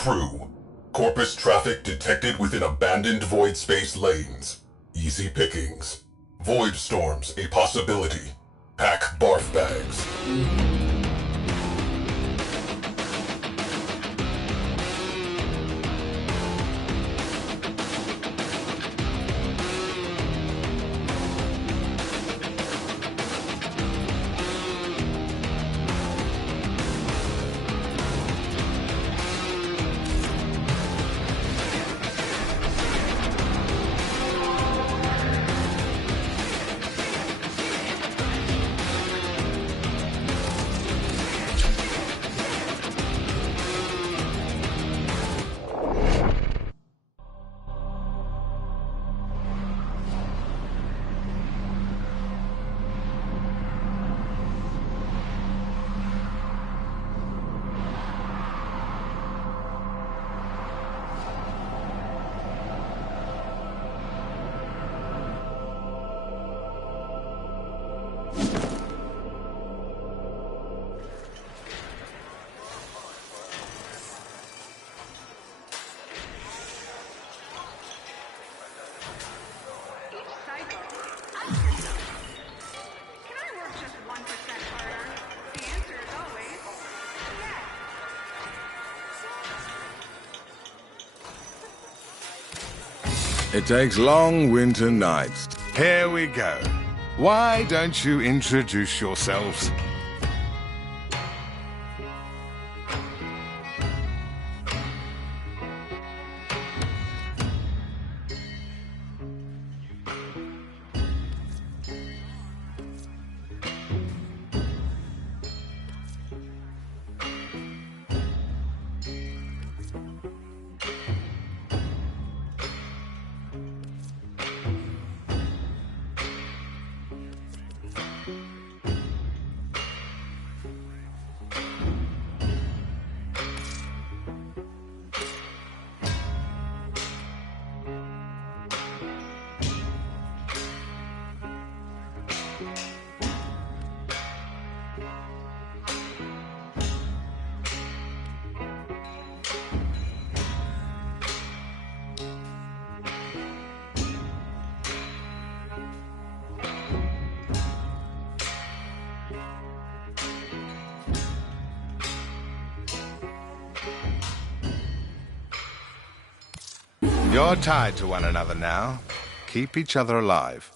crew. Corpus traffic detected within abandoned void space lanes. Easy pickings. Void storms a possibility. Pack barf bags. It takes long winter nights. Here we go. Why don't you introduce yourselves? You're tied to one another now. Keep each other alive.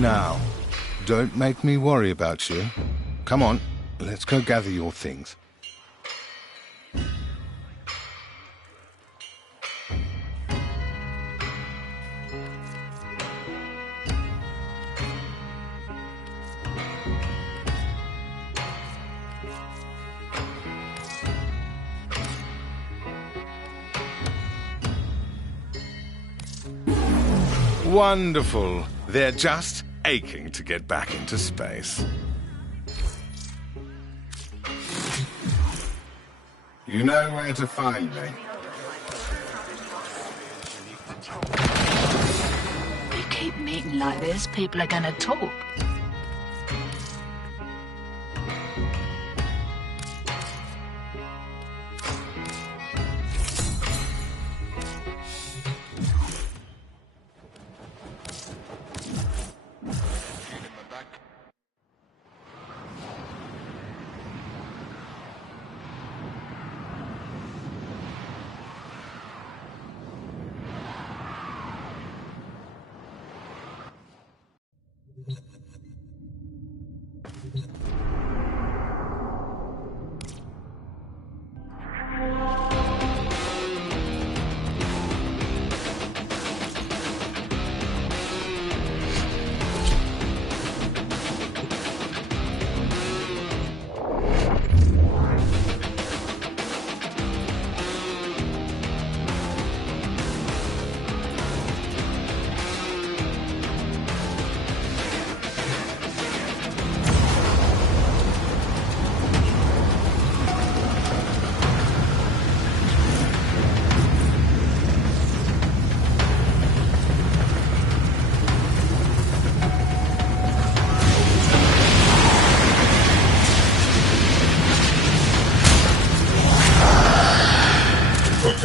Now, don't make me worry about you. Come on, let's go gather your things. Wonderful. They're just aching to get back into space. You know where to find me. If you keep meeting like this, people are gonna talk.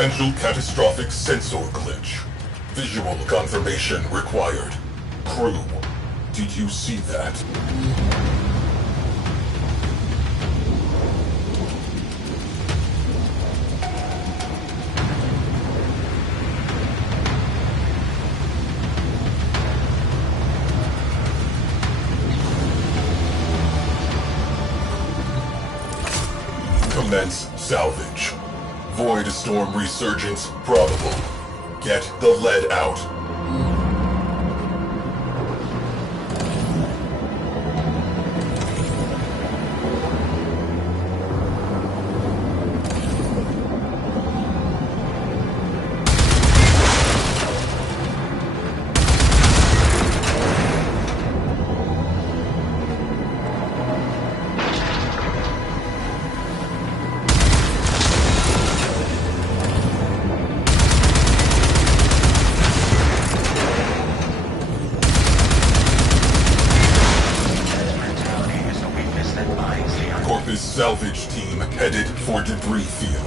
Potential catastrophic sensor glitch. Visual confirmation required. Crew, did you see that? Commence salvage. Void storm resurgence probable. Get the lead out. Salvage team headed for debris field.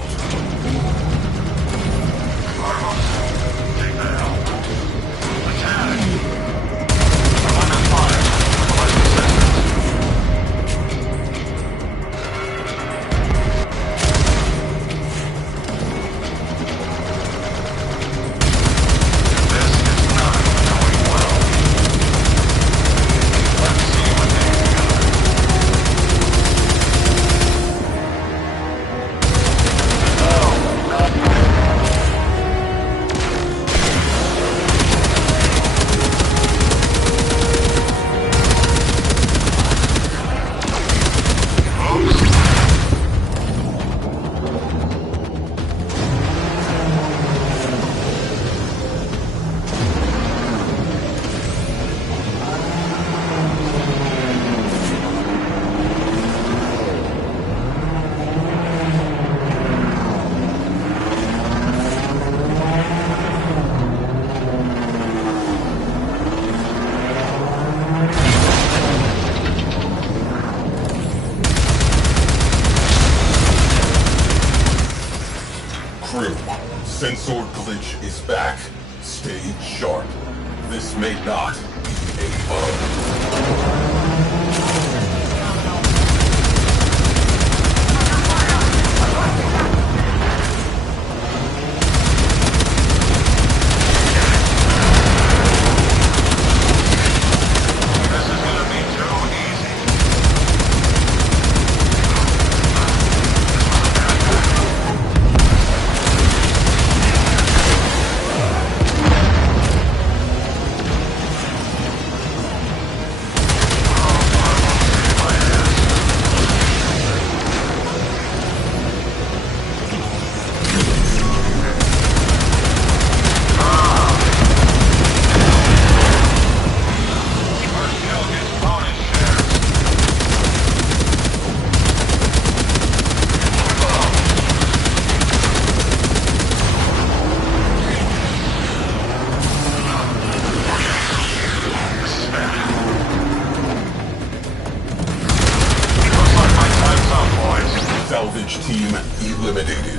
Crew, sensor glitch is back. Stay sharp. This may not be a bug. Salvage team eliminated.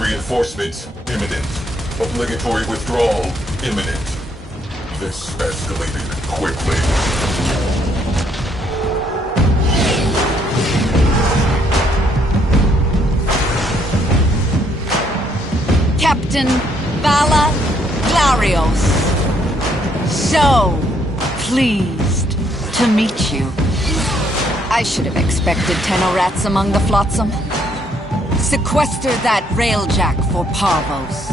Reinforcements imminent. Obligatory withdrawal imminent. This escalated quickly. Captain Vala Glarios. So pleased to meet you. I should have expected Tenorats among the flotsam. Sequester that railjack for Parvos.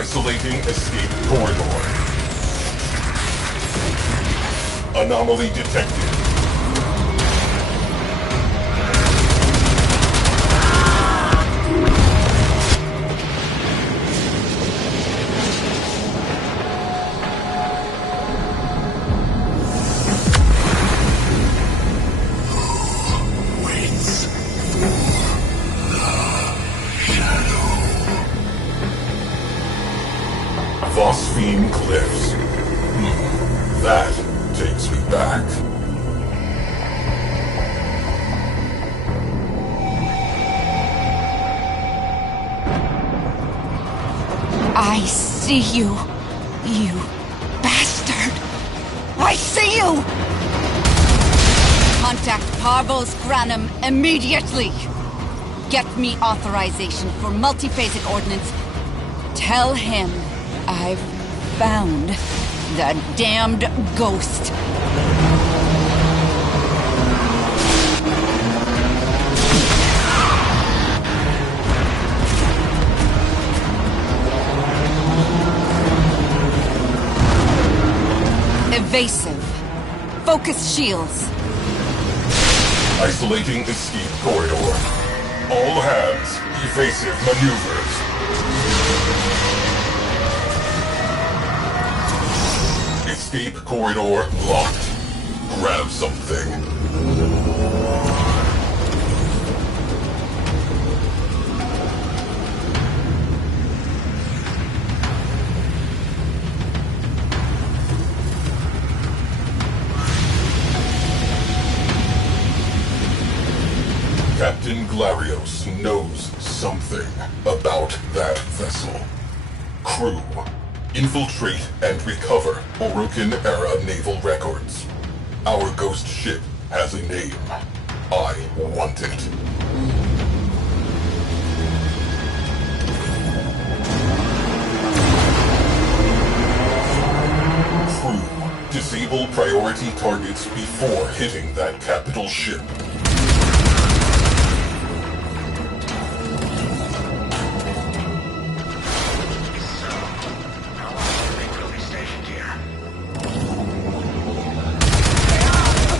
Isolating escape corridor. Anomaly detected. Phosphine Cliffs. That takes me back. I see you, you bastard! I see you! Contact Parvos Granum immediately! Get me authorization for multiphasic ordnance. Tell him I've found the damned ghost. Evasive. Focus shields. Isolating escape corridor. All hands, evasive maneuvers. Escape corridor locked. Grab something. Captain Glarios knows something about that vessel. Crew, infiltrate and recover Orokin-era naval records. Our ghost ship has a name. I want it. Crew, disable priority targets before hitting that capital ship.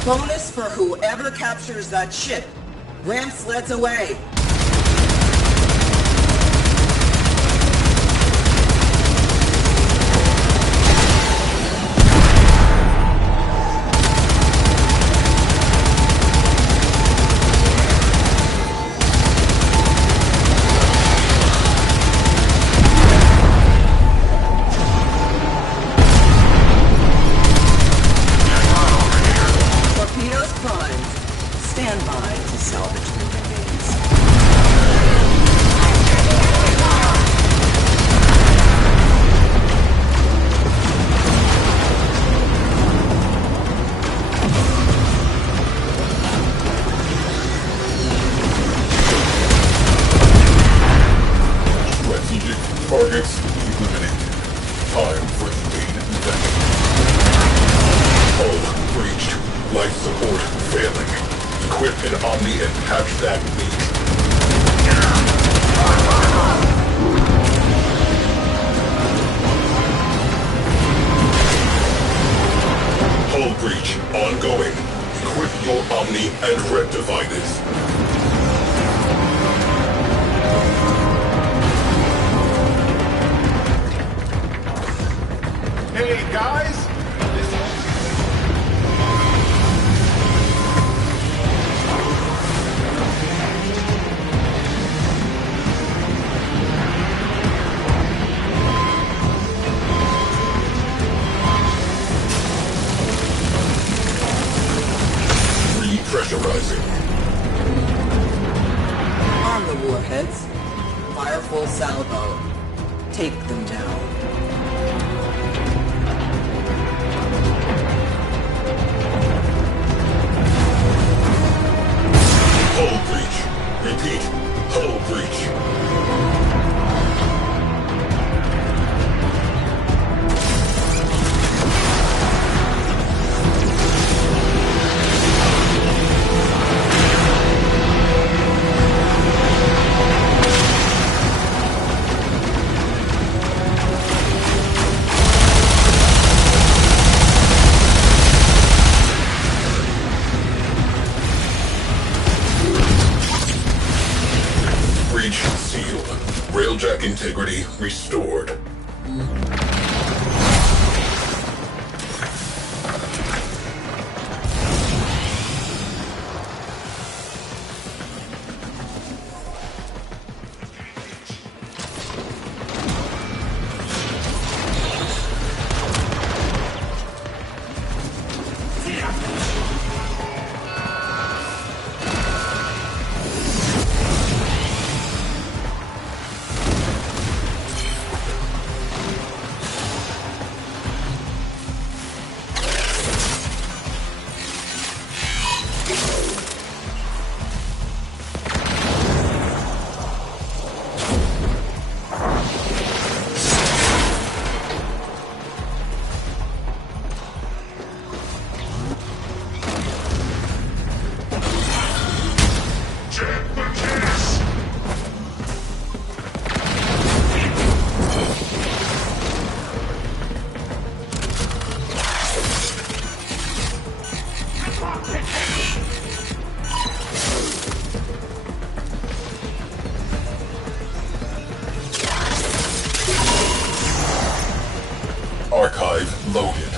Bonus for whoever captures that ship. Ram sleds away. Stand by to salvage the remains. Strategic targets eliminated. Time for the main event. Hull breached. Life support failing. Equip an Omni and patch that leak. Hull breach ongoing. Equip your Omni and rectify this. Hey, guys! Repressurizing. Arm the warheads. Fire full salvo. Take them down. Hull breach. Repeat. Hull breach. Track integrity restored. Archive loaded.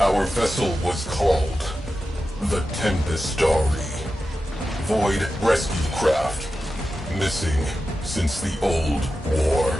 Our vessel was called the Tempestarii. Void rescue craft. Missing since the old war.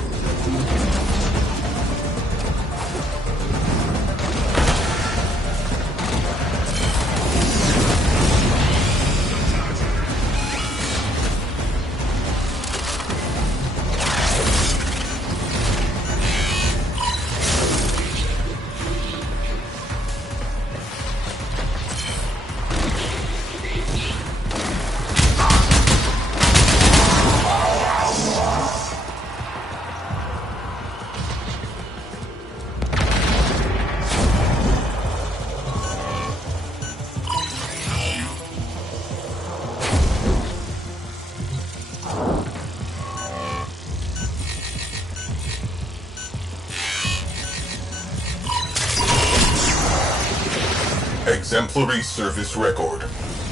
Exemplary service record.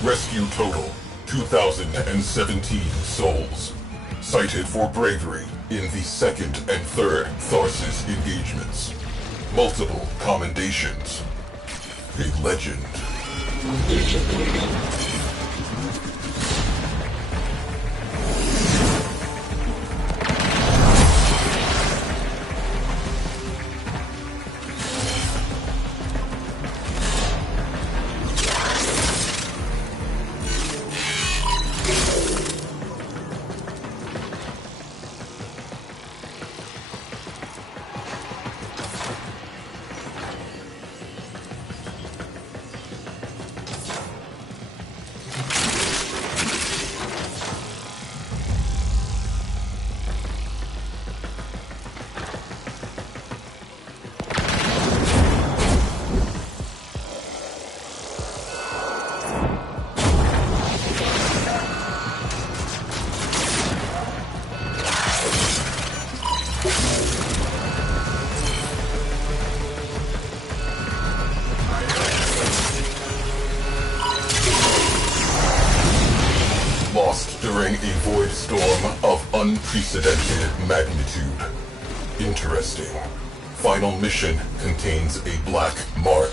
Rescue total, 2,017 souls. Cited for bravery in the second and third Tharsis engagements. Multiple commendations. A legend. Lost during a void storm of unprecedented magnitude. Interesting. Final mission contains a black mark.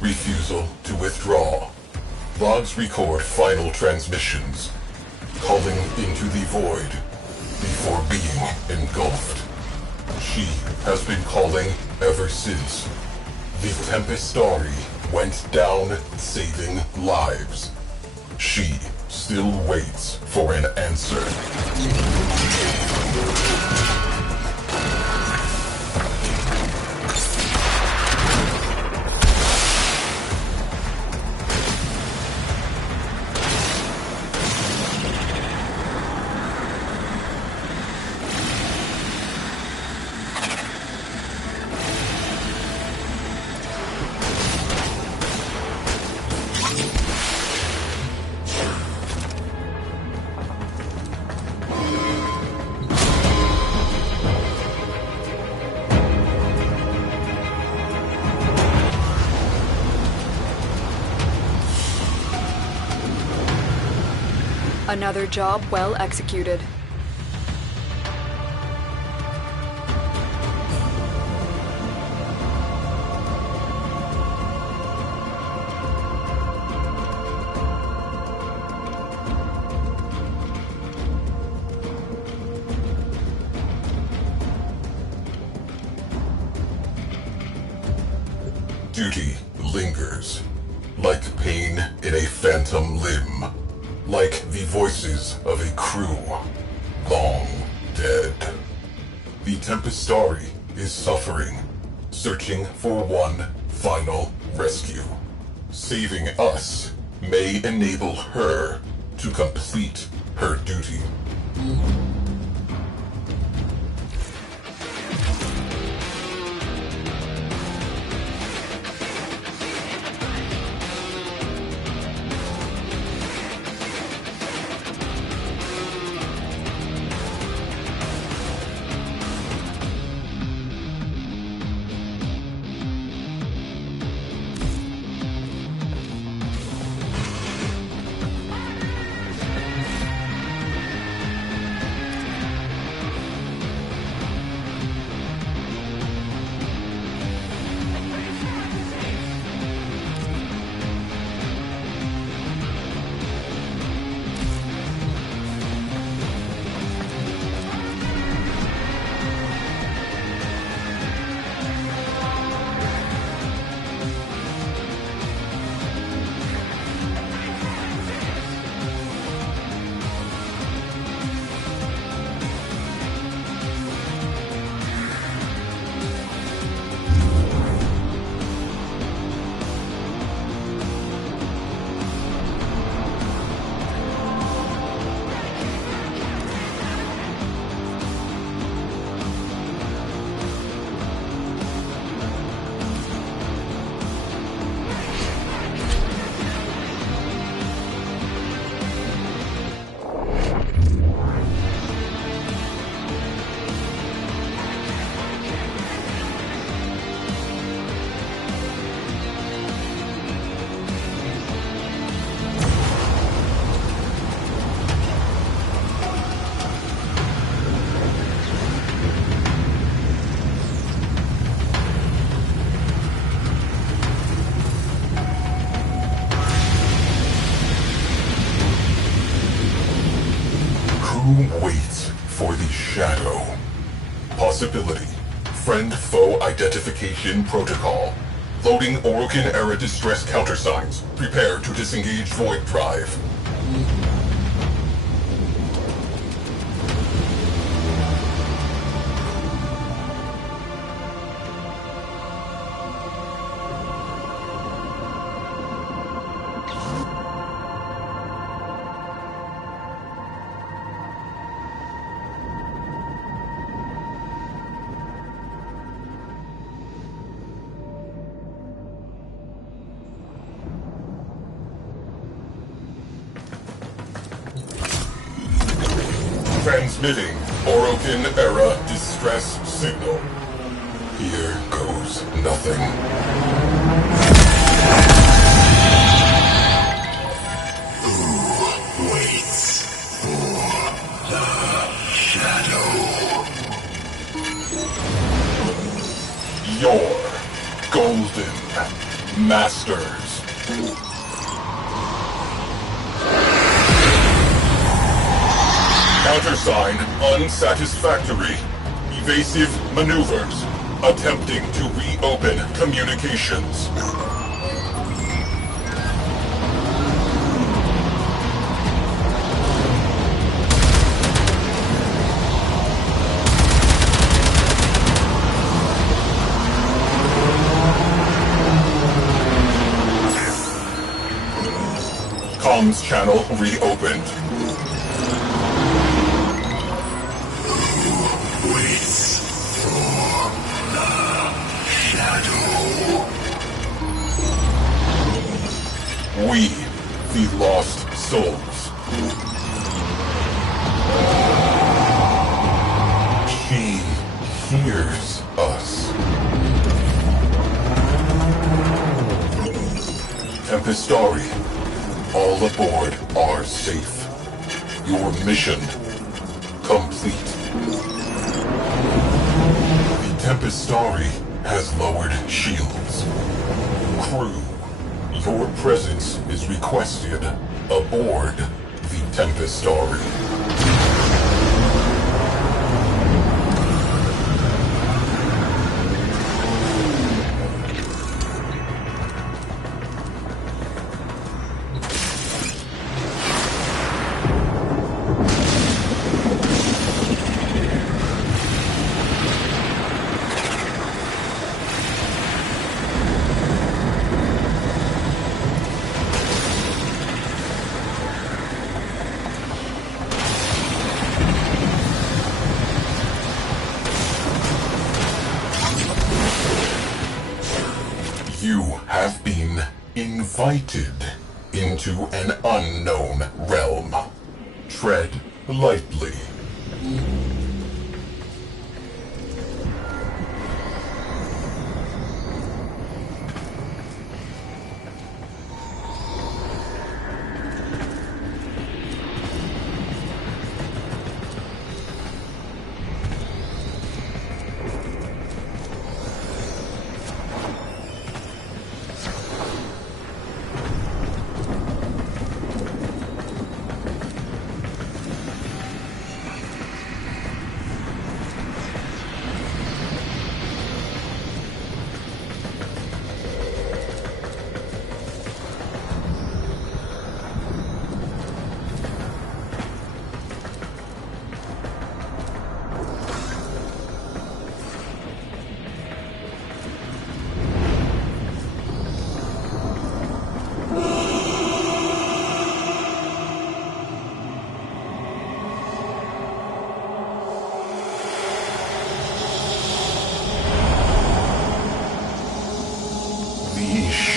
Refusal to withdraw. Logs record final transmissions. Calling into the void before being engulfed. She has been calling ever since. The Tempestarii went down saving lives. She still waits for an answer. Another job well executed. duty lingers, like pain in a phantom limb, like the voices of a crew long dead. The Tempestarii is suffering, searching for one final rescue. Saving us may enable her to complete her duty. Wait for the shadow. Possibility. Friend-foe identification protocol. Loading Orokin-era distress countersigns. Prepare to disengage void drive. Transmitting Orokin-era distress signal. Here goes nothing. Who waits for the shadow? Your golden masters. Countersign unsatisfactory. Evasive maneuvers. Attempting to reopen communications. Comms channel reopened. We, the lost souls. She hears us. Tempestarii, all aboard are safe. Your mission complete. The Tempestarii has lowered shields. Crew, your presence is requested aboard the Tempestarii. invited into an unknown realm. Tread lightly.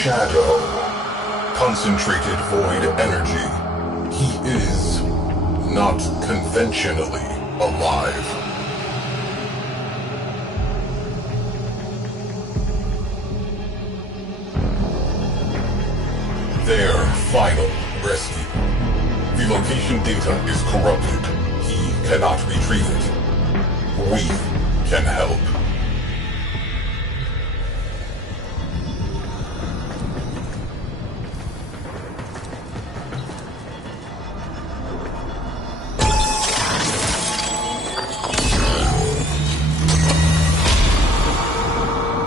Shadow. Concentrated void energy. He is not conventionally alive. Their final rescue. The location data is corrupted. He cannot retrieve it. We can help.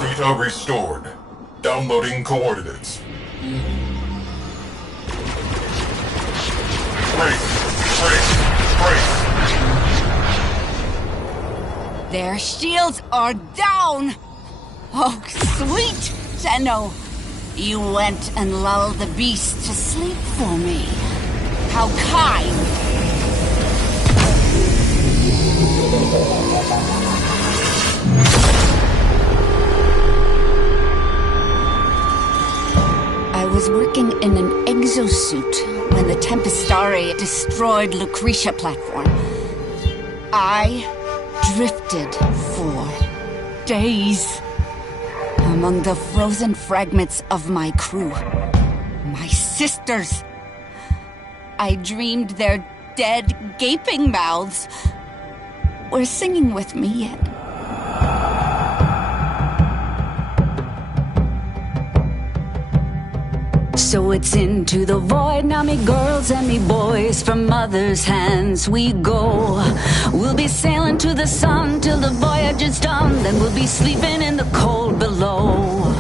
Data restored. Downloading coordinates. Brace! Their shields are down! Oh, sweet Zeno! You went and lulled the beast to sleep for me. How kind! I was working in an exosuit when the Tempestarii destroyed Lucretia platform. I drifted for days among the frozen fragments of my crew. My sisters. I dreamed their dead, gaping mouths were singing with me yet. So it's into the void, now me girls and me boys, from mother's hands we go. We'll be sailing to the sun till the voyage is done, then we'll be sleeping in the cold below.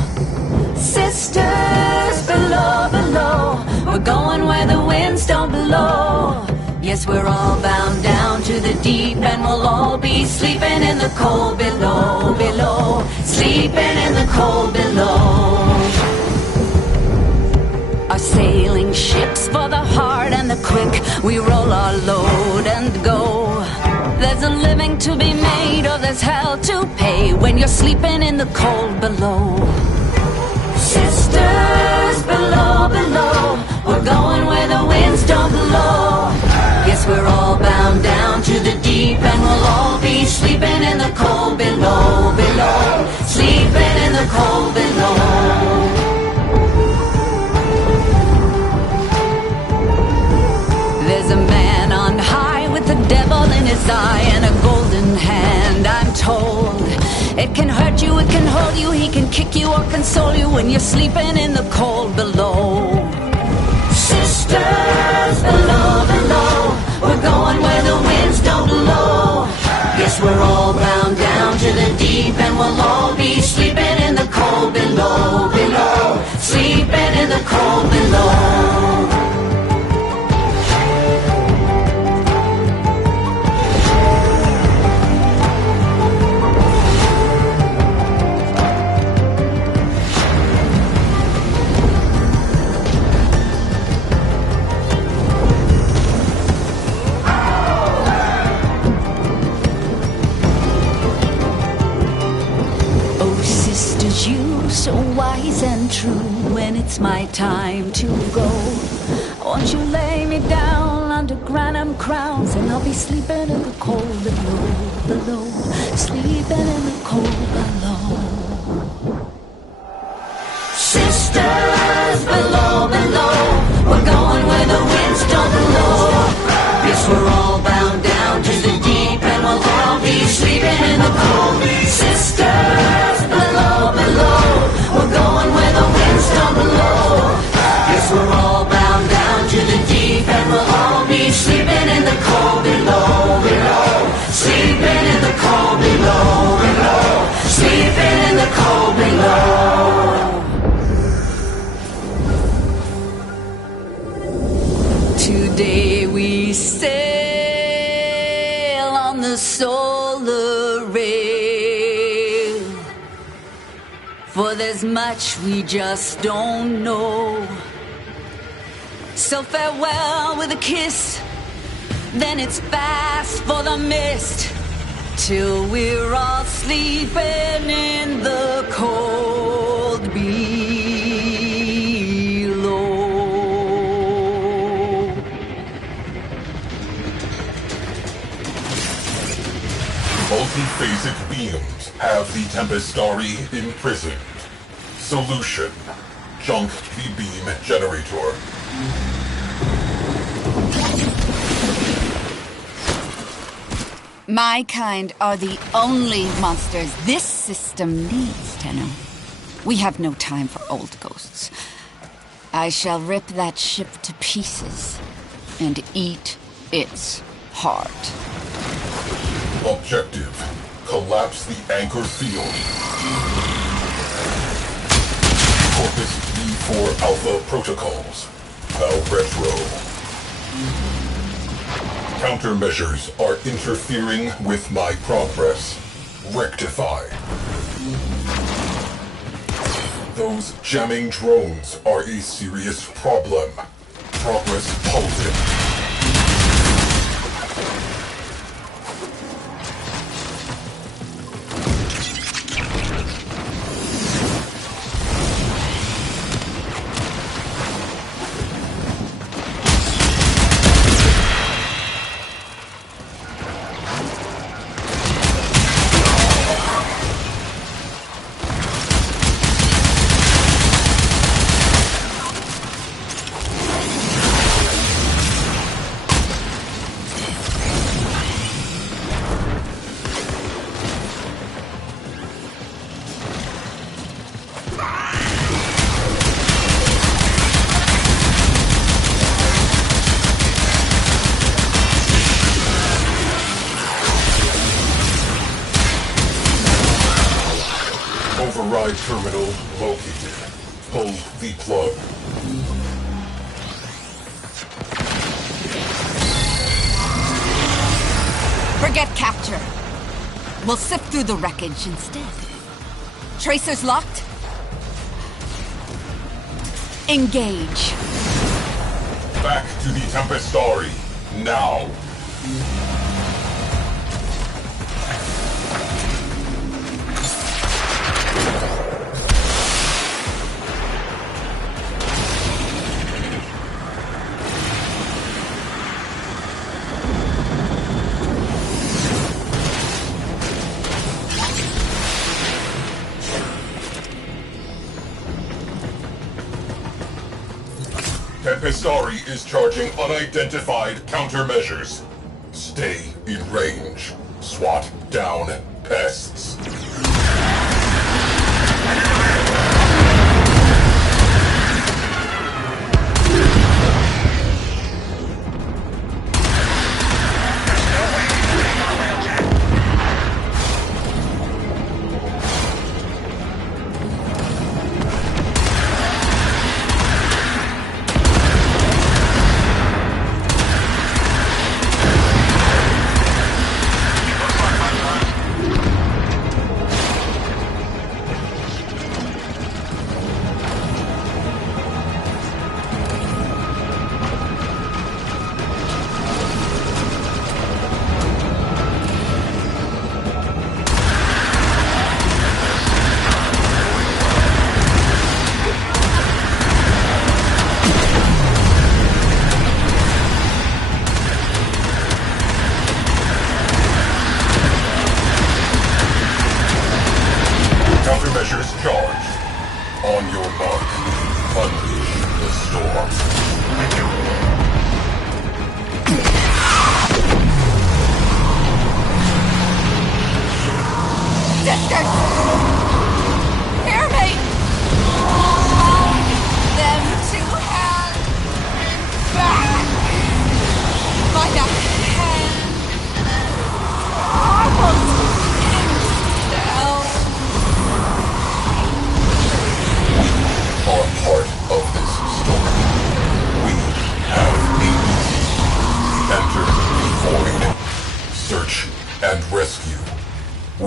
Sisters, below, below, we're going where the winds don't blow. Yes, we're all bound down to the deep, and we'll all be sleeping in the cold below, below, sleeping in the cold below. Our sailing ships for the hard and the quick, we roll our load and go. There's a living to be made, or there's hell to pay when you're sleeping in the cold below. Sisters, below, below, we're going where the winds don't blow. Yes, we're all bound down to the deep, and we'll all be sleeping in the cold below, below, sleeping in the cold below. There's a man on high with the devil in his eye and a golden hand, I'm told. It can hurt you, it can hold you, he can kick you or console you when you're sleeping in the cold below. Sisters, below, below, we're going where the winds don't blow. Yes, we're all bound down to the deep, and we'll all be sleeping in the cold below, below, sleeping in the cold below. true when it's my time to go. Won't you lay me down under granite crowns, and I'll be sleeping in the cold below, sleeping in the cold below. Sisters below, we're going where the winds don't blow. Yes, we're all bound down to the deep, and we'll all be sleeping in the cold. Sisters below, we're going where the winds don't blow. Yes, we're all bound down to the deep, and we'll all be sleeping in the cold below, sleeping in the cold below, sleeping in the cold below. Today we sail on the solar rail, for there's much we just don't know. So farewell with a kiss, then it's fast for the mist, till we're all sleeping in the cold below. Multi-phasic beams have the Tempestarii imprisoned. Solution: junk the beam generator. My kind are the only monsters this system needs, Tenno. We have no time for old ghosts. I shall rip that ship to pieces and eat its heart. Objective: collapse the anchor field. Corpus B4 Alpha protocols. How retro. Countermeasures are interfering with my progress. Rectify. Those jamming drones are a serious problem. Progress halted. Override terminal located. Pull the plug. Forget capture. We'll sift through the wreckage instead. Tracers locked? Engage. Back to the Tempestarii. Now. Tempestarii is charging unidentified countermeasures. Stay in range. SWAT down pests.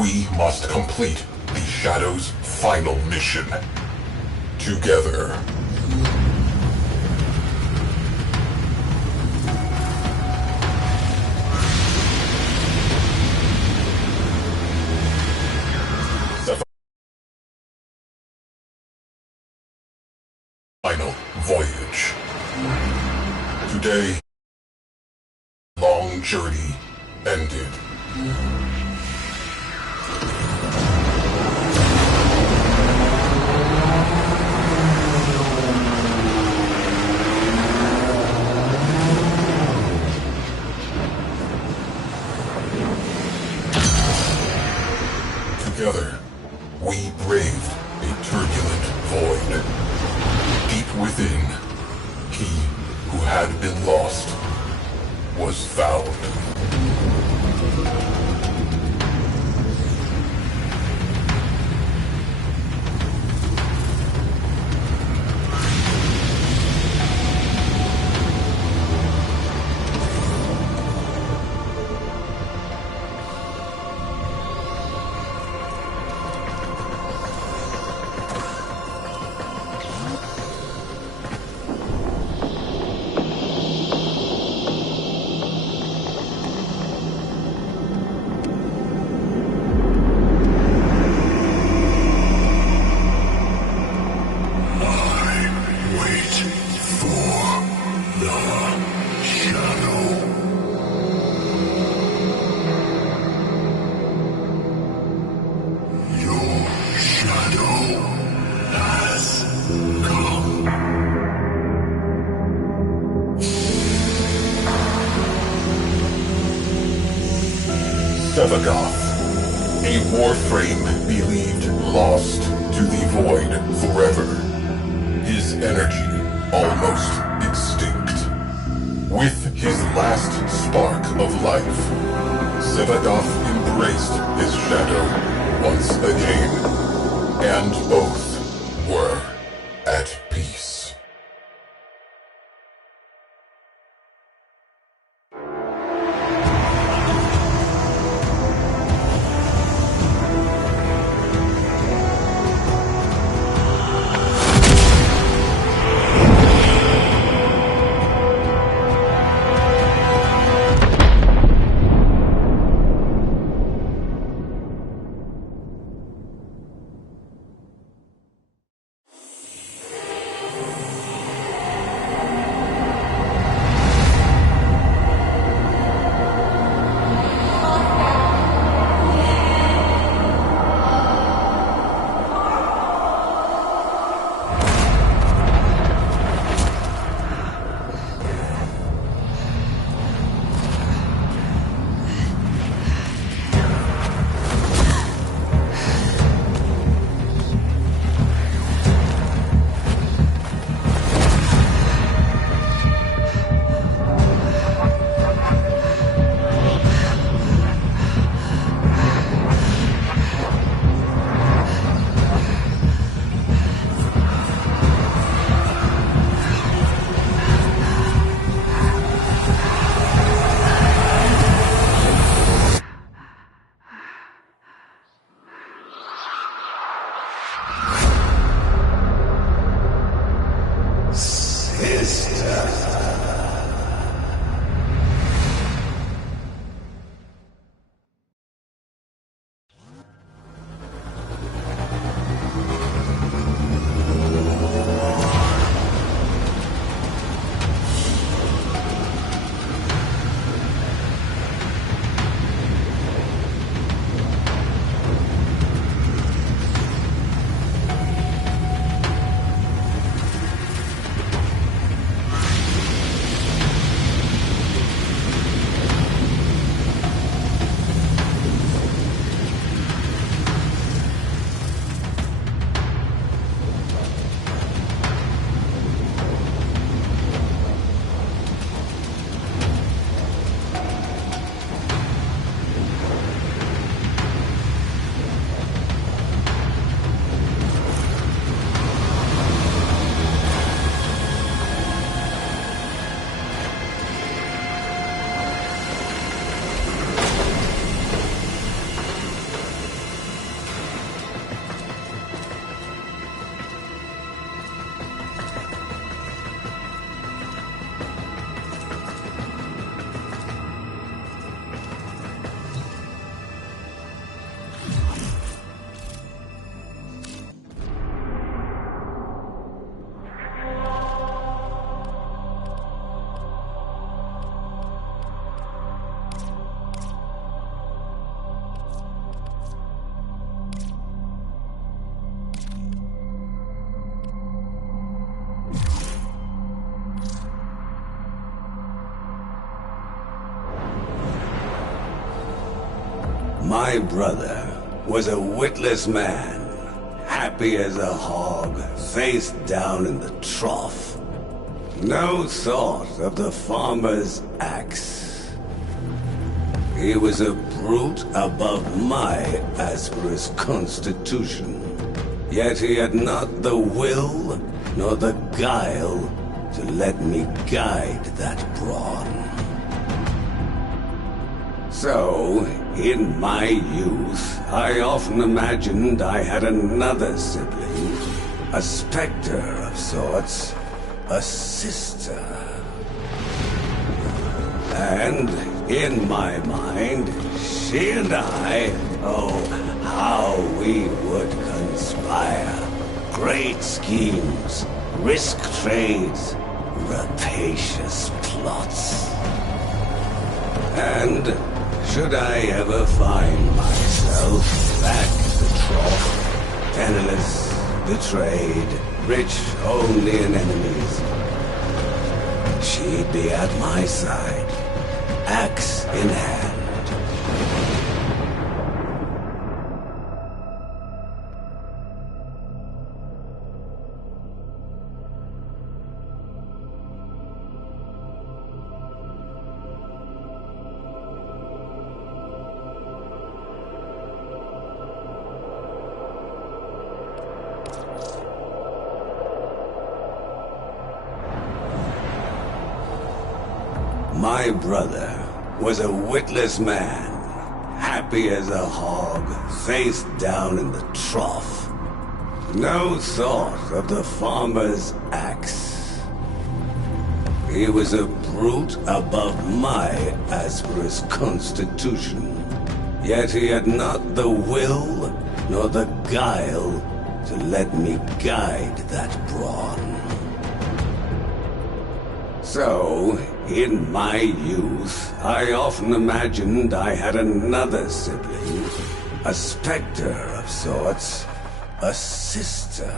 We must complete the Shadow's final mission. Together. Final voyage. Today, long journey ended. Together, we braved a turbulent void. Deep within, he who had been lost was found. Sevagoth, a Warframe believed lost to the void forever. His energy almost extinct. With his last spark of life, Sevagoth embraced his shadow once again, and both were at peace. My brother was a witless man, happy as a hog, face down in the trough. No thought of the farmer's axe. He was a brute above my asperous constitution. Yet he had not the will nor the guile to let me guide that brawn. So, in my youth, I often imagined I had another sibling, a specter of sorts, a sister. And in my mind, she and I, oh, how we would conspire. Great schemes, risk trades, rapacious plots. And should I ever find myself back at the trough, penniless, betrayed, rich only in enemies, she'd be at my side, axe in hand. My brother was a witless man, happy as a hog, face down in the trough. No thought of the farmer's axe. He was a brute above my asperous constitution. Yet he had not the will nor the guile to let me guide that brawn. So, in my youth, I often imagined I had another sibling, a specter of sorts, a sister.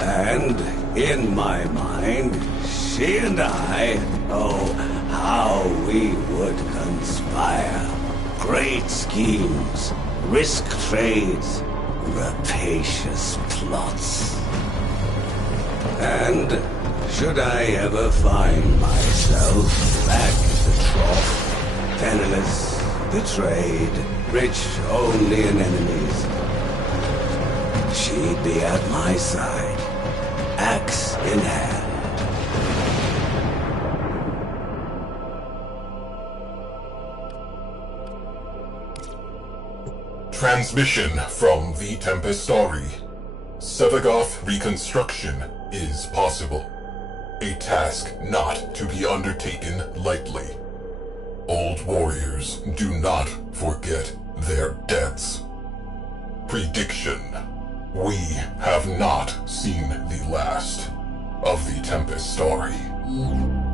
And in my mind, she and I, oh, how we would conspire. Great schemes, risk trades, rapacious plots. And should I ever find myself back at the trough, penniless, betrayed, rich only in enemies, she'd be at my side, axe in hand. Transmission from the Tempestarii. Sevagoth reconstruction is possible. A task not to be undertaken lightly. Old warriors do not forget their debts. Prediction. We have not seen the last of the Tempestarii.